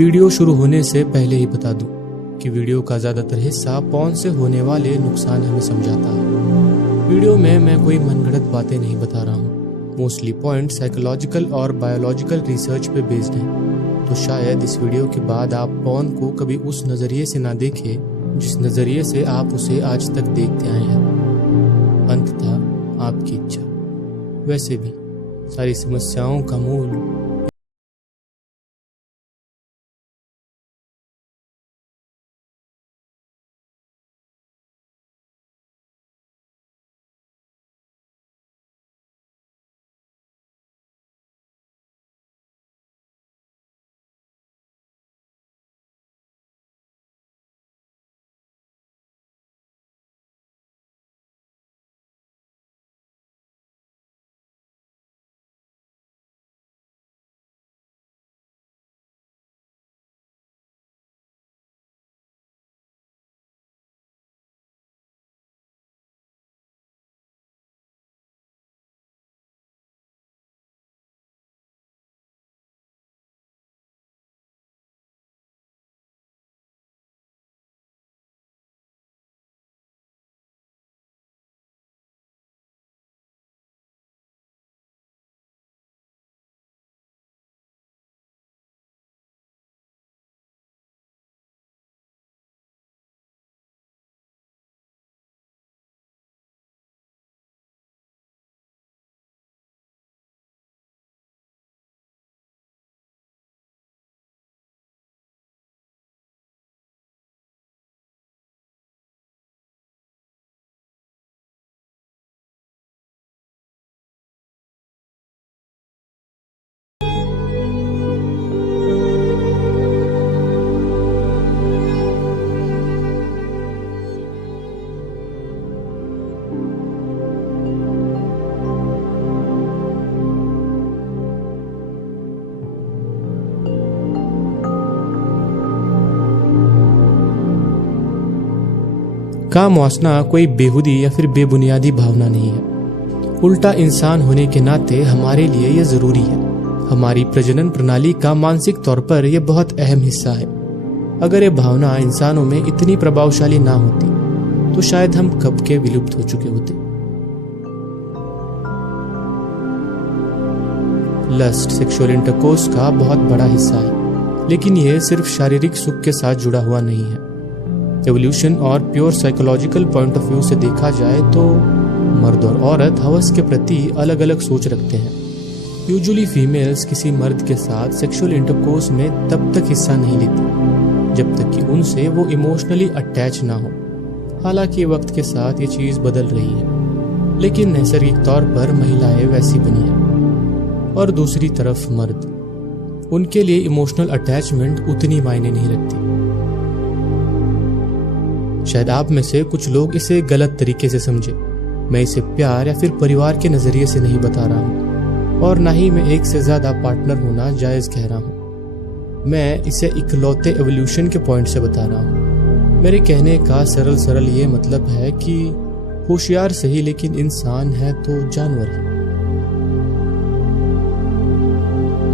Video शुरू होने से पहले ही बता दूं कि वीडियो का ज़्यादातर हिस्सा पॉर्न से होने वाले नुकसान हमें समझाता है। वीडियो में मैं कोई मनगढ़ंत बातें नहीं बता रहा हूँ। मोस्टली पॉइंट साइकोलॉजिकल और बायोलॉजिकल रिसर्च पे बेस्ड हैं। तो शायद इस वीडियो के बाद आप पॉर्न को कभी उस नज़रिए से ना देखें जिस नज़रिए से आप उसे आज तक देखते आए हैं। अंततः आपकी इच्छा। वैसे भी सारी समस्याओं का मूल काम वासना कोई बेहुदी या फिर बेबुनियादी भावना नहीं है। उल्टा इंसान होने के नाते हमारे लिए यह जरूरी है। हमारी प्रजनन प्रणाली का मानसिक तौर पर यह बहुत अहम हिस्सा है। अगर यह भावना इंसानों में इतनी प्रभावशाली ना होती तो शायद हम कब के विलुप्त हो चुके होते। लस्ट सेक्सुअल इंटरकोर्स का बहुत बड़ा हिस्सा है, लेकिन यह सिर्फ शारीरिक सुख के साथ जुड़ा हुआ नहीं है। एवोल्यूशन और pure psychological point of view से देखा जाए तो मर्द और औरत हवस के प्रति अलग अलग सोच रखते हैं। यूजुअली फीमेल्स किसी मर्द के साथ सेक्सुअल इंटरकोर्स में तब तक हिस्सा नहीं लेती जब तक कि उनसे वो इमोशनली अटैच ना हो। हालांकि वक्त के साथ ये चीज़ बदल रही है, लेकिन नैसर्गिक तौर पर महिलाएं वैसी बनी हैं। और दूसरी तरफ मर्द, उनके लिए इमोशनल अटैचमेंट उतनी मायने नहीं रखती। शायद आप में से कुछ लोग इसे गलत तरीके से समझे। मैं इसे प्यार या फिर परिवार के नजरिए से नहीं बता रहा हूँ, और ना ही मैं एक से ज्यादा पार्टनर होना जायज कह रहा हूँ। मैं इसे इकलौते एवोल्यूशन के पॉइंट से बता रहा हूँ। मेरे कहने का सरल ये मतलब है कि होशियार सही, लेकिन इंसान है तो जानवर ही।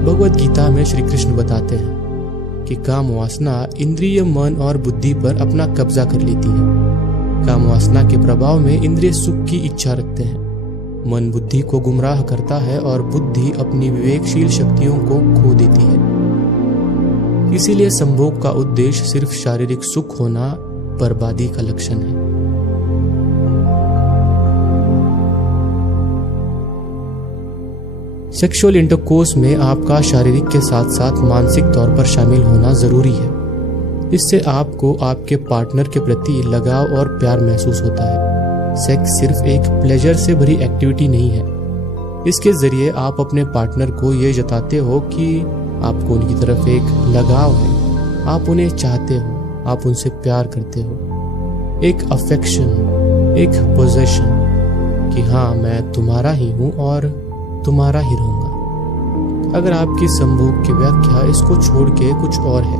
भगवद गीता में श्री कृष्ण बताते हैं कि काम वासना इंद्रिय, मन और बुद्धि पर अपना कब्जा कर लेती है। काम वासना के प्रभाव में इंद्रिय सुख की इच्छा रखते हैं। मन बुद्धि को गुमराह करता है और बुद्धि अपनी विवेकशील शक्तियों को खो देती है। इसीलिए संभोग का उद्देश्य सिर्फ शारीरिक सुख होना बर्बादी का लक्षण है। सेक्सुअल इंटरकोर्स में आपका शारीरिक के साथ साथ मानसिक तौर पर शामिल होना जरूरी है। इससे आपको आपके पार्टनर के प्रति लगाव और प्यार महसूस होता है। सेक्स सिर्फ एक प्लेजर से भरी एक्टिविटी नहीं है। इसके जरिए आप अपने पार्टनर को ये जताते हो कि आपको उनकी तरफ एक लगाव है, आप उन्हें चाहते हो, आप उनसे प्यार करते हो। एक अफेक्शन, एक पोजेशन कि हाँ, मैं तुम्हारा ही हूँ और तुम्हारा ही रहूंगा। अगर आपकी संभोग की व्याख्या इसको छोड़ के कुछ और है,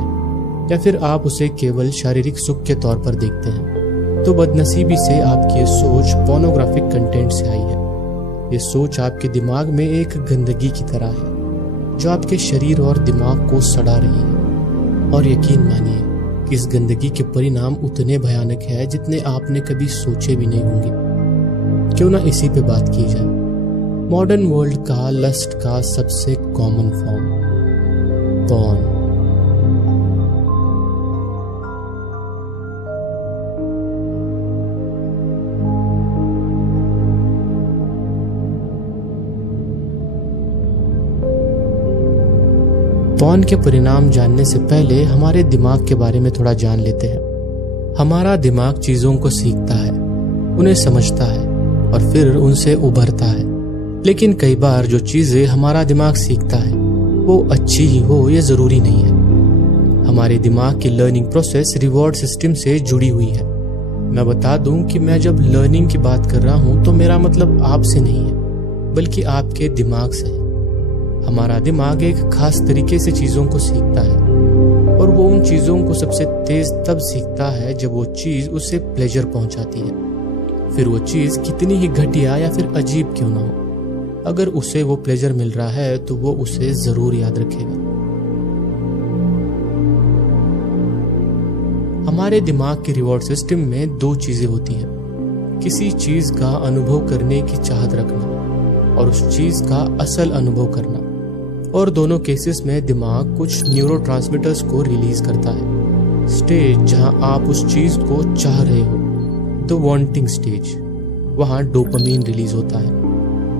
या फिर आप उसे केवल शारीरिक सुख के तौर पर देखते हैं, तो बदनसीबी से आपकी सोच पोर्नोग्राफिक कंटेंट से आई है। ये सोच आपके दिमाग में एक गंदगी की तरह है जो आपके शरीर और दिमाग को सड़ा रही है। और यकीन मानिए कि इस गंदगी के परिणाम उतने भयानक हैं जितने आपने कभी सोचे भी नहीं होंगे। क्यों ना इसी पे बात की जाए। मॉडर्न वर्ल्ड का लस्ट का सबसे कॉमन फॉर्म, पॉर्न। पॉर्न के परिणाम जानने से पहले हमारे दिमाग के बारे में थोड़ा जान लेते हैं। हमारा दिमाग चीजों को सीखता है, उन्हें समझता है और फिर उनसे उभरता है। लेकिन कई बार जो चीजें हमारा दिमाग सीखता है वो अच्छी ही हो ये जरूरी नहीं है। हमारे दिमाग की लर्निंग प्रोसेस रिवॉर्ड सिस्टम से जुड़ी हुई है। मैं बता दूं कि मैं जब लर्निंग की बात कर रहा हूं तो मेरा मतलब आपसे नहीं है बल्कि आपके दिमाग से है। हमारा दिमाग एक खास तरीके से चीजों को सीखता है और वो उन चीजों को सबसे तेज तब सीखता है जब वो चीज उसे प्लेजर पहुंचाती है। फिर वो चीज कितनी ही घटिया या फिर अजीब क्यों ना हो, अगर उसे वो प्लेजर मिल रहा है तो वो उसे जरूर याद रखेगा। हमारे दिमाग के रिवॉर्ड सिस्टम में दो चीजें होती हैं, किसी चीज का अनुभव करने की चाहत रखना और उस चीज का असल अनुभव करना। और दोनों केसेस में दिमाग कुछ न्यूरोट्रांसमीटर्स को रिलीज करता है। स्टेज जहां आप उस चीज को चाह रहे हो, द वांटिंग स्टेज, वहां डोपामीन रिलीज होता है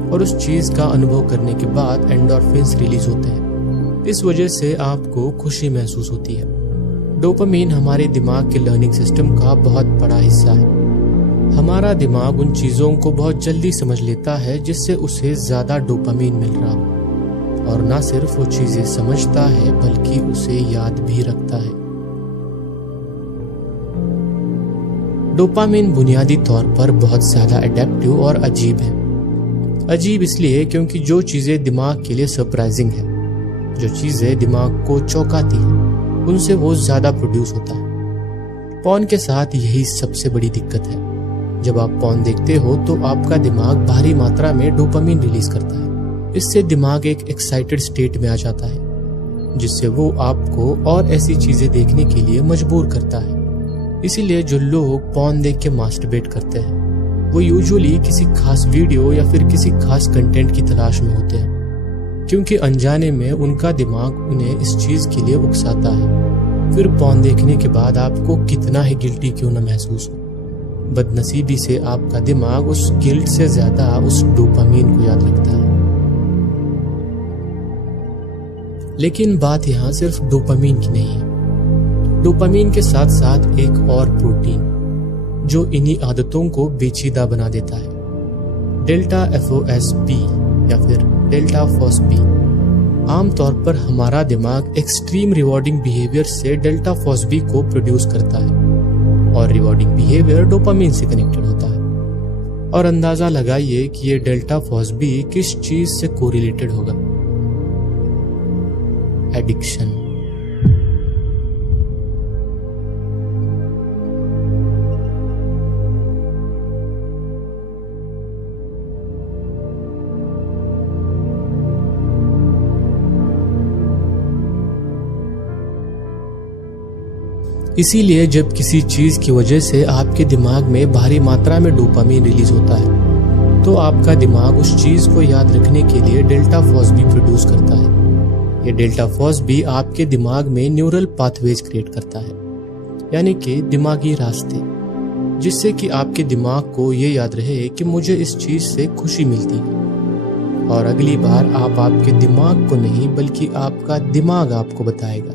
और उस चीज का अनुभव करने के बाद एंडोर्फिन्स रिलीज होते हैं। इस वजह से आपको खुशी महसूस होती है। डोपामीन हमारे दिमाग के लर्निंग सिस्टम का बहुत बड़ा हिस्सा है। हमारा दिमाग उन चीजों को बहुत जल्दी समझ लेता है जिससे उसे ज्यादा डोपामीन मिल रहा हो, और न सिर्फ वो चीजें समझता है बल्कि उसे याद भी रखता है। डोपामीन बुनियादी तौर पर बहुत ज्यादा एडेप्टिव और अजीब है। अजीब इसलिए क्योंकि जो चीजें दिमाग के लिए सरप्राइजिंग है, जो चीजें दिमाग को चौंकाती है, उनसे वो ज्यादा प्रोड्यूस होता है। पॉर्न के साथ यही सबसे बड़ी दिक्कत है। जब आप पॉर्न देखते हो तो आपका दिमाग भारी मात्रा में डोपामीन रिलीज करता है। इससे दिमाग एक एक्साइटेड स्टेट में आ जाता है जिससे वो आपको और ऐसी चीजें देखने के लिए मजबूर करता है। इसीलिए जो लोग पॉर्न देख के मास्टरबेट करते हैं वो यूजुअली किसी खास वीडियो या फिर किसी खास कंटेंट की तलाश में होते हैं, क्योंकि अनजाने में उनका दिमाग उन्हें इस चीज के लिए उकसाता है। फिर पॉर्न देखने के बाद आपको कितना ही गिल्टी क्यों न महसूस हो, बदनसीबी से आपका दिमाग उस गिल्ट से ज्यादा उस डोपामीन को याद रखता है। लेकिन बात यहाँ सिर्फ डोपामीन की नहीं है। डोपामीन के साथ साथ एक और प्रोटीन जो इन्हीं आदतों को पेचीदा बना देता है, डेल्टा FOSB या फिर डेल्टा FOSB। आमतौर पर हमारा दिमाग एक्सट्रीम रिवॉर्डिंग बिहेवियर से डेल्टा FOSB को प्रोड्यूस करता है और रिवॉर्डिंग बिहेवियर डोपामीन से कनेक्टेड होता है। और अंदाजा लगाइए कि ये डेल्टा FOSB किस चीज से कोरिलेटेड होगा। एडिक्शन। इसीलिए जब किसी चीज की वजह से आपके दिमाग में भारी मात्रा में डोपामीन रिलीज होता है तो आपका दिमाग उस चीज को याद रखने के लिए डेल्टा FOSB प्रोड्यूस करता है। ये डेल्टा FOSB आपके दिमाग में न्यूरल पाथवेज क्रिएट करता है, यानी कि दिमागी रास्ते, जिससे कि आपके दिमाग को ये याद रहे कि मुझे इस चीज से खुशी मिलती है। और अगली बार आप आपके दिमाग को नहीं बल्कि आपका दिमाग आपको बताएगा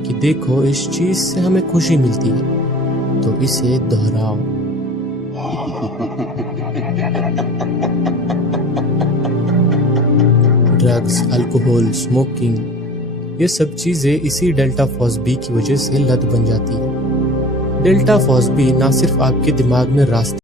कि देखो इस चीज से हमें खुशी मिलती है, तो इसे दोहराओ। ड्रग्स, अल्कोहल, स्मोकिंग, ये सब चीजें इसी डेल्टा FOSB की वजह से लत बन जाती है। डेल्टा FOSB ना सिर्फ आपके दिमाग में रास्ते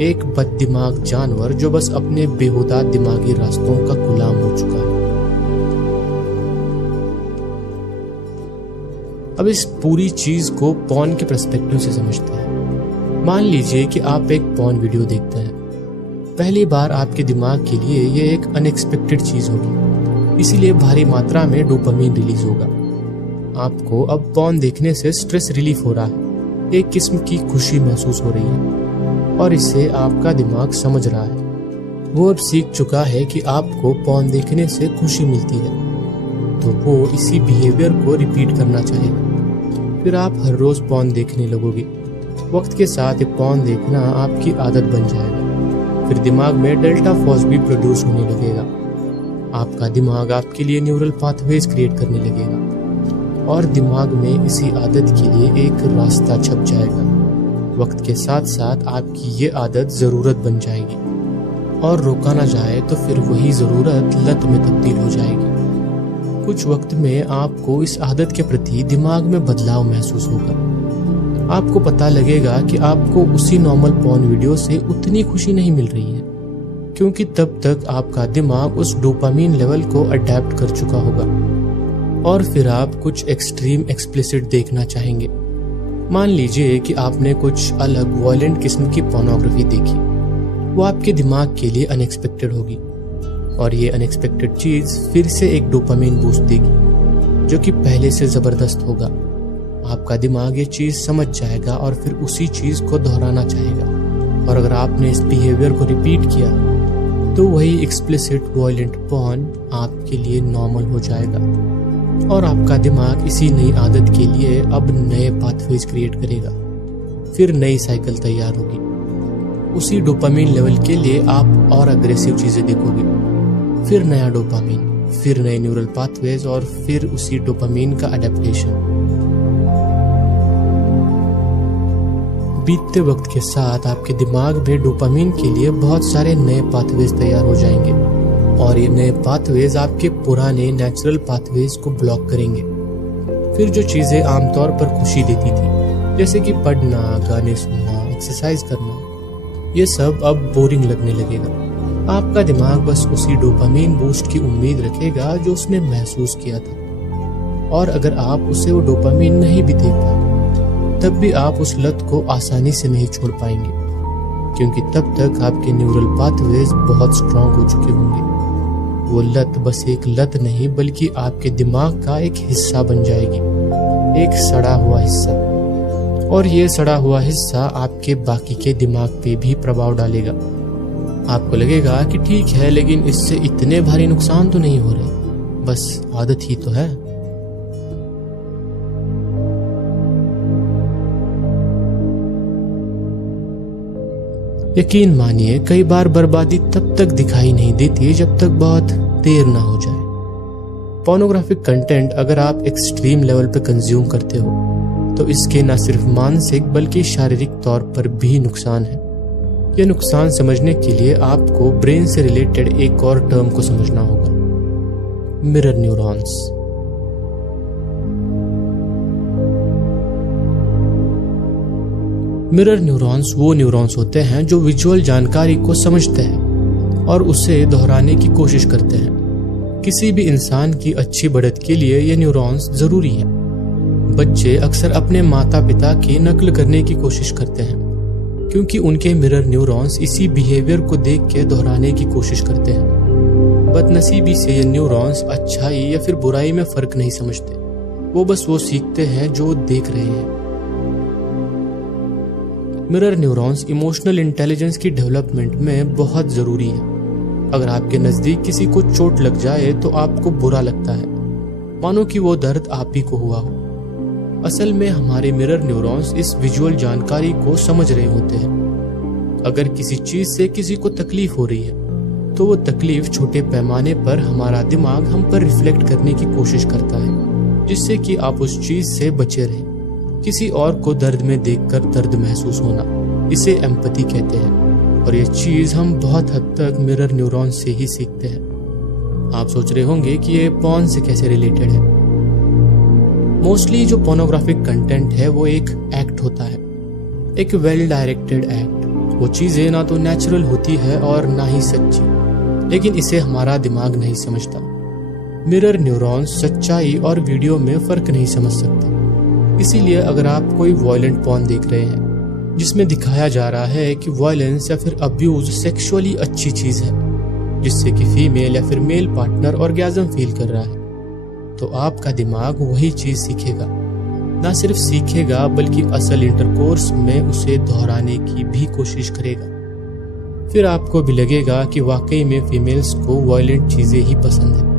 एक बददिमाग जानवर जो बस अपने बेहुदा दिमागी रास्तों का गुलाम हो चुका है। अब इस पूरी चीज को पॉर्न के पर्सपेक्टिव से समझते हैं। मान लीजिए कि आप एक पॉर्न वीडियो देखते हैं। पहली बार आपके दिमाग के लिए ये एक अनएक्सपेक्टेड चीज होगी, इसीलिए भारी मात्रा में डोपामिन रिलीज होगा। आपको अब पॉर्न देखने से स्ट्रेस रिलीफ हो रहा है, एक किस्म की खुशी महसूस हो रही है और इससे आपका दिमाग समझ रहा है। वो अब सीख चुका है कि आपको पॉर्न देखने से खुशी मिलती है, तो वो इसी बिहेवियर को रिपीट करना चाहेगा। फिर आप हर रोज पॉर्न देखने लगोगे। वक्त के साथ ये पॉर्न देखना आपकी आदत बन जाएगा। फिर दिमाग में डेल्टा फॉस भी प्रोड्यूस होने लगेगा। आपका दिमाग आपके लिए न्यूरल पाथवेज क्रिएट करने लगेगा और दिमाग में इसी आदत के लिए एक रास्ता छप जाएगा। वक्त के साथ साथ आपकी ये आदत जरूरत बन जाएगी और रोका ना जाए तो फिर वही जरूरत लत में तब्दील हो जाएगी। कुछ वक्त में आपको इस आदत के प्रति दिमाग में बदलाव महसूस होगा। आपको पता लगेगा कि आपको उसी नॉर्मल पॉर्न वीडियो से उतनी खुशी नहीं मिल रही है, क्योंकि तब तक आपका दिमाग उस डोपामिन लेवल को अडेप्ट कर चुका होगा और फिर आप कुछ एक्सट्रीम एक्सप्लिसिट देखना चाहेंगे। मान लीजिए कि आपने कुछ अलग वायलेंट किस्म की पोर्नोग्राफी देखी। वो आपके दिमाग के लिए अनएक्सपेक्टेड होगी और ये अनएक्सपेक्टेड चीज फिर से एक डोपामिन बूस्ट देगी जो कि पहले से जबरदस्त होगा। आपका दिमाग ये चीज समझ जाएगा और फिर उसी चीज को दोहराना चाहेगा और अगर आपने इस बिहेवियर को रिपीट किया तो वही एक्सप्लिसिट वायलेंट पॉर्न आपके लिए नॉर्मल हो जाएगा और आपका दिमाग इसी नई आदत के लिए अब नए पाथवेज क्रिएट करेगा। फिर नई साइकिल तैयार होगी। उसी डोपामिन लेवल के लिए आप और अग्रेसिव चीजें देखोगे। फिर नया डोपामिन, फिर नए न्यूरल पाथवेज और फिर उसी डोपामिन का अडेप्टेशन। बीतते वक्त के साथ आपके दिमाग में डोपामिन के लिए बहुत सारे नए पाथवेज तैयार हो जाएंगे और ये नए पाथवेज आपके पुराने नेचुरल पाथवेज को ब्लॉक करेंगे। फिर जो चीजें आमतौर पर खुशी देती थी, जैसे कि पढ़ना, गाने सुनना, एक्सरसाइज करना, ये सब अब बोरिंग लगने लगेगा। आपका दिमाग बस उसी डोपामिन बूस्ट की उम्मीद रखेगा जो उसने महसूस किया था और अगर आप उसे वो डोपामिन नहीं भी दे पाए तब भी आप उस लत को आसानी से नहीं छोड़ पाएंगे, क्योंकि तब तक आपके न्यूरल पाथवेज बहुत स्ट्रांग हो चुके होंगे। वो लत बस एक लत नहीं बल्कि आपके दिमाग का एक हिस्सा बन जाएगी, एक सड़ा हुआ हिस्सा। और ये सड़ा हुआ हिस्सा आपके बाकी के दिमाग पे भी प्रभाव डालेगा। आपको लगेगा कि ठीक है, लेकिन इससे इतने भारी नुकसान तो नहीं हो रहे, बस आदत ही तो है। यकीन मानिए, कई बार बर्बादी तब तक दिखाई नहीं देती जब तक बहुत देर ना हो जाए। पोर्नोग्राफिक कंटेंट अगर आप एक्सट्रीम लेवल पे कंज्यूम करते हो तो इसके न सिर्फ मानसिक बल्कि शारीरिक तौर पर भी नुकसान है। यह नुकसान समझने के लिए आपको ब्रेन से रिलेटेड एक और टर्म को समझना होगा, मिरर न्यूरॉन्स। मिरर न्यूरॉन्स वो न्यूरॉन्स होते हैं जो विजुअल जानकारी को समझते हैं और उसे दोहराने की कोशिश करते हैं। किसी भी इंसान की अच्छी बढ़त के लिए ये न्यूरॉन्स जरूरी है। बच्चे अक्सर अपने माता पिता की नकल करने की कोशिश करते हैं क्योंकि उनके मिरर न्यूरॉन्स इसी बिहेवियर को देख के दोहराने की कोशिश करते हैं। बदनसीबी से ये न्यूरॉन्स अच्छाई या फिर बुराई में फर्क नहीं समझते, वो बस वो सीखते हैं जो देख रहे हैं। मिरर न्यूरॉन्स इमोशनल इंटेलिजेंस की डेवलपमेंट में बहुत जरूरी है। अगर आपके नजदीक किसी को चोट लग जाए तो आपको बुरा लगता है, मानो कि वो दर्द आप ही को हुआ हो। असल में हमारे मिरर न्यूरॉन्स इस विजुअल जानकारी को समझ रहे होते हैं। अगर किसी चीज से किसी को तकलीफ हो रही है तो वो तकलीफ छोटे पैमाने पर हमारा दिमाग हम पर रिफ्लेक्ट करने की कोशिश करता है, जिससे कि आप उस चीज से बचे रहें। किसी और को दर्द में देखकर दर्द महसूस होना, इसे एम्पैथी कहते हैं और ये चीज हम बहुत हद तक मिरर न्यूरॉन से ही सीखते हैं। आप सोच रहे होंगे कि ये पॉर्न से कैसे रिलेटेड है। मोस्टली जो पोर्नोग्राफिक कंटेंट है वो एक एक्ट होता है, एक वेल डायरेक्टेड एक्ट वो चीजें ना तो नेचुरल होती है और ना ही सच्ची, लेकिन इसे हमारा दिमाग नहीं समझता। मिरर न्यूरॉन्स सच्चाई और वीडियो में फर्क नहीं समझ सकते। इसीलिए अगर आप कोई वॉयलेंट पॉर्न देख रहे हैं जिसमें दिखाया जा रहा है कि वॉयलेंस या फिर अब्यूज सेक्सुअली अच्छी चीज है, जिससे कि फीमेल या फिर मेल पार्टनर ऑर्गेज्म फील कर रहा है, तो आपका दिमाग वही चीज सीखेगा। ना सिर्फ सीखेगा बल्कि असल इंटरकोर्स में उसे दोहराने की भी कोशिश करेगा। फिर आपको भी लगेगा कि वाकई में फीमेल्स को वॉयलेंट चीजें ही पसंद है।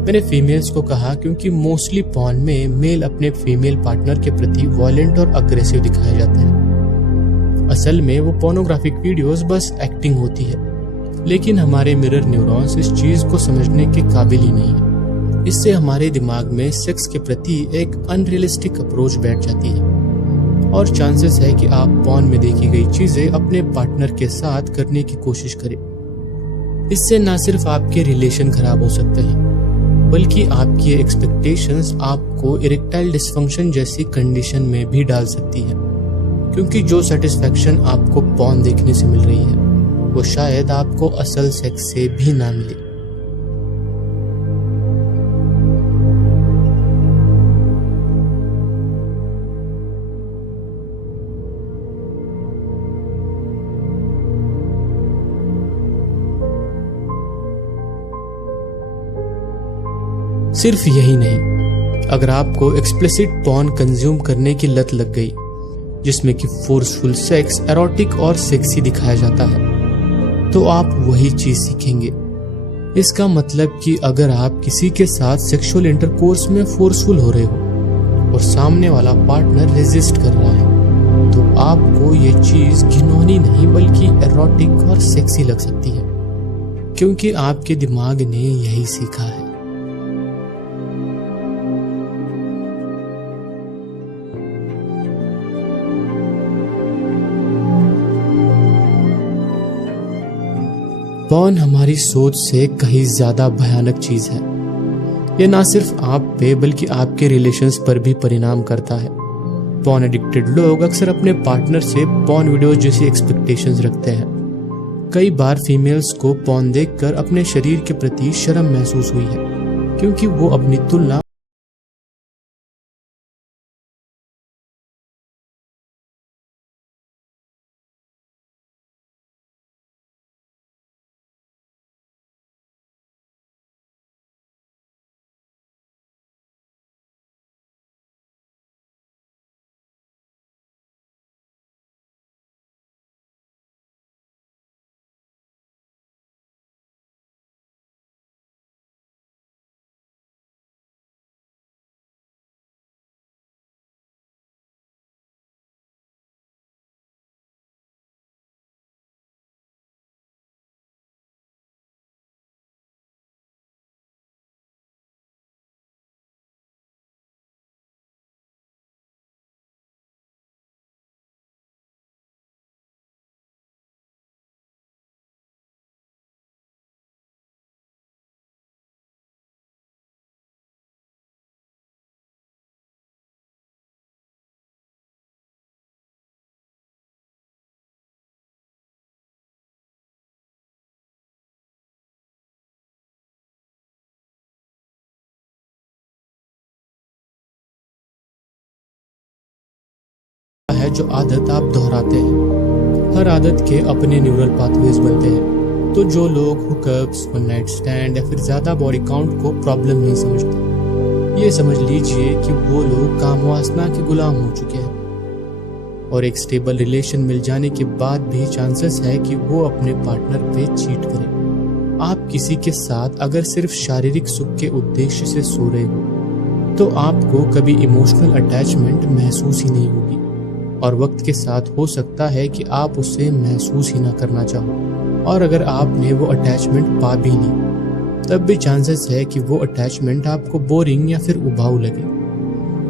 मैंने फीमेल्स को कहा क्योंकि मोस्टली पॉर्न में मेल अपने फीमेल पार्टनर के प्रति वॉयलेंट और अग्रेसिव दिखाए जाते हैं। असल में वो पोर्नोग्राफिक वीडियोस बस एक्टिंग होती है, लेकिन हमारे मिरर न्यूरॉन्स इस चीज को समझने के काबिल ही नहीं है। इससे हमारे दिमाग में सेक्स के प्रति एक अनरियलिस्टिक अप्रोच बैठ जाती है और चांसेस है कि आप पॉर्न में देखी गई चीजें अपने पार्टनर के साथ करने की कोशिश करें। इससे न सिर्फ आपके रिलेशन खराब हो सकते हैं, बल्कि आपकी एक्सपेक्टेशंस आपको इरेक्टाइल डिसफंक्शन जैसी कंडीशन में भी डाल सकती है, क्योंकि जो सेटिस्फैक्शन आपको पॉर्न देखने से मिल रही है वो शायद आपको असल सेक्स से भी ना मिले। सिर्फ यही नहीं, अगर आपको एक्सप्लिसिट पॉर्न कंज्यूम करने की लत लग गई जिसमें कि फोर्सफुल सेक्स एरोटिक और सेक्सी दिखाया जाता है, तो आप वही चीज सीखेंगे। इसका मतलब कि अगर आप किसी के साथ सेक्सुअल इंटरकोर्स में फोर्सफुल हो रहे हो और सामने वाला पार्टनर रेजिस्ट कर रहा है, तो आपको ये चीज घिनौनी नहीं बल्कि एरोटिक और सेक्सी लग सकती है, क्योंकि आपके दिमाग ने यही सीखा है। पॉर्न हमारी सोच से कहीं ज्यादा भयानक चीज है। ये ना सिर्फ आप पे बल्कि आपके रिलेशंस पर भी परिणाम करता है। पॉर्न एडिक्टेड लोग अक्सर अपने पार्टनर से पॉर्न वीडियो जैसी एक्सपेक्टेशंस रखते हैं। कई बार फीमेल्स को पॉर्न देखकर अपने शरीर के प्रति शर्म महसूस हुई है, क्योंकि वो अपनी तुलना है जो आदत आप दोहराते हैं। हर आदत के अपने न्यूरल पाथवेज बनते हैं। तो जो लोग हुकअप्स, वन नाइट स्टैंड या फिर ज्यादा बॉडी काउंट को प्रॉब्लम नहीं समझते, ये समझ लीजिए कि वो लोग काम वासना के गुलाम हो चुके हैं और एक स्टेबल रिलेशन मिल जाने के बाद भी चांसेस है कि वो अपने पार्टनर पे चीट करें। आप किसी के साथ अगर सिर्फ शारीरिक सुख के उद्देश्य से सो रहे हो तो आपको कभी इमोशनल अटैचमेंट महसूस ही नहीं होगी और वक्त के साथ हो सकता है कि आप उसे महसूस ही ना करना चाहो। और अगर आपने वो अटैचमेंट पा भी ली तब भी चांसेस है कि वो अटैचमेंट आपको बोरिंग या फिर उबाऊ लगे,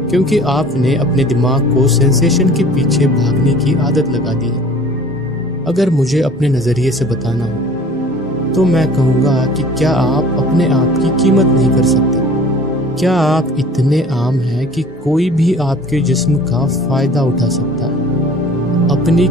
क्योंकि आपने अपने दिमाग को सेंसेशन के पीछे भागने की आदत लगा दी है। अगर मुझे अपने नज़रिए से बताना हो तो मैं कहूँगा कि क्या आप अपने आप की कीमत नहीं कर सकते? क्या आप इतने आम हैं कि कोई भी आपके जिस्म का फायदा उठा सकता है? अपनी